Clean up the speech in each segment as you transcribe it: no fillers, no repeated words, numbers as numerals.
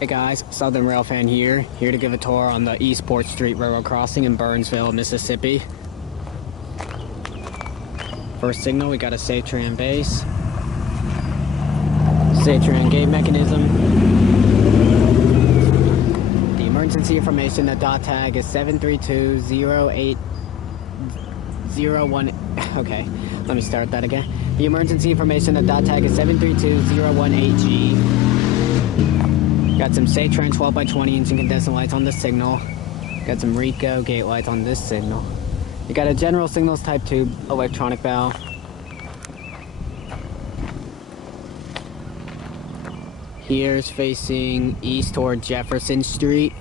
Hey guys, Southern Rail fan here to give a tour on the Eastport Street Railroad crossing in Burnsville, Mississippi. First signal, we got a Safetran base, Safetran gate mechanism. The emergency information, the dot tag is 732-0801. Okay, let me start that again. The emergency information, the dot tag is 732-018G. Got some Safetran 12x20 inch incandescent lights on this signal. Got some RECO gate lights on this signal. You got a general signals type 2 electronic bell. Here's facing east toward Jefferson Street.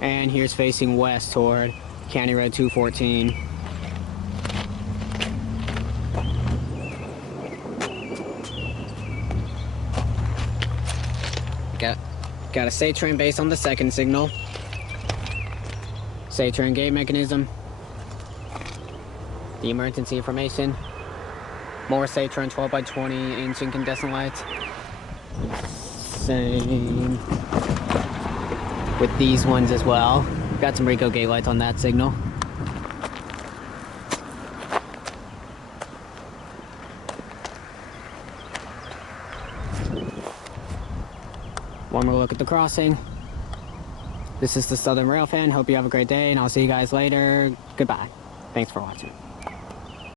And here's facing west toward County Road 214. Got a Safetran base on the second signal. Safetran gate mechanism. The emergency information. More Safetran 12x20 inch incandescent lights. Same with these ones as well. Got some RECO gate lights on that signal. One more look at the crossing. This is the Southern Rail fan. Hope you have a great day, and I'll see you guys later. Goodbye. Thanks for watching.